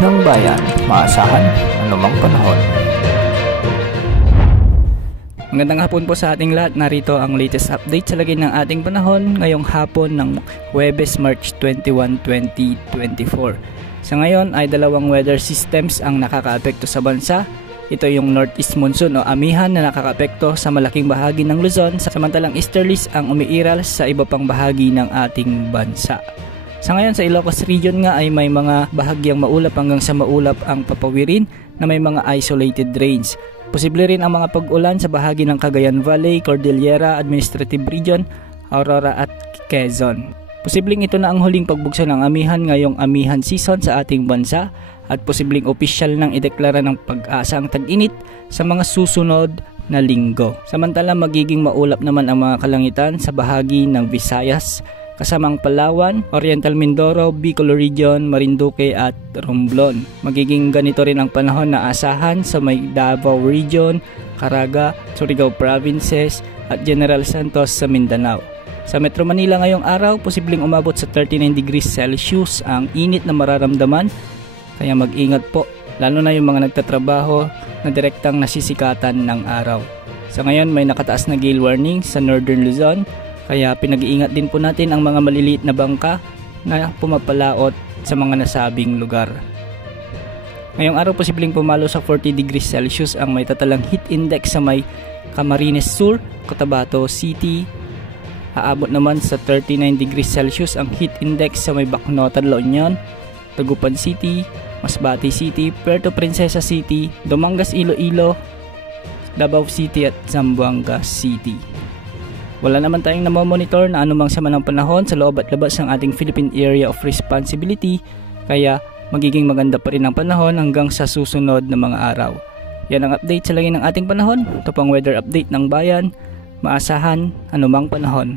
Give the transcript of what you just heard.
ng bayan, maasahan anumang panahon. Magandang hapon po sa ating lahat. Narito ang latest update sa lagay ng ating panahon ngayong hapon ng Huwebes, March 21, 2024. Sa ngayon ay dalawang weather systems ang nakakaapekto sa bansa. Ito yung northeast monsoon o amihan na nakakaapekto sa malaking bahagi ng Luzon, samantalang easterlies ang umiiral sa iba pang bahagi ng ating bansa. Sa ngayon sa Ilocos region nga ay may mga bahagyang maulap hanggang sa maulap ang papawirin na may mga isolated rains. Posible rin ang mga pag-ulan sa bahagi ng Cagayan Valley, Cordillera Administrative Region, Aurora at Quezon. Posibleng ito na ang huling pagbuksan ng amihan ngayong amihan season sa ating bansa at posibleng opisyal nang ideklara ng pag-asa ang tag-init sa mga susunod na linggo. Samantala magiging maulap naman ang mga kalangitan sa bahagi ng Visayas, kasamang Palawan, Oriental Mindoro, Bicol Region, Marinduque at Romblon. Magiging ganito rin ang panahon na asahan sa may Davao Region, Caraga, Surigao Provinces at General Santos sa Mindanao. Sa Metro Manila ngayong araw, posibleng umabot sa 39 degrees Celsius ang init na mararamdaman, kaya mag-ingat po, lalo na yung mga nagtatrabaho na direktang nasisikatan ng araw. Sa ngayon may nakataas na gale warning sa Northern Luzon, kaya pinag-iingat din po natin ang mga maliliit na bangka na pumapalaot sa mga nasabing lugar. Ngayong araw posibleng pumalo sa 40 degrees Celsius ang may tatalang heat index sa may Camarines Sur, Cotabato City. Aabot naman sa 39 degrees Celsius ang heat index sa may Bacnotan, La Union, Tagupan City, Masbate City, Puerto Princesa City, Dumangas, Iloilo, Davao City at Zamboanga City. Wala naman tayong namomonitor na anumang sama ng panahon sa loob at labas ng ating Philippine Area of Responsibility, kaya magiging maganda pa rin ang panahon hanggang sa susunod na mga araw. Yan ang update sa lagay ng ating panahon. Ito pang weather update ng bayan, maasahan anumang panahon.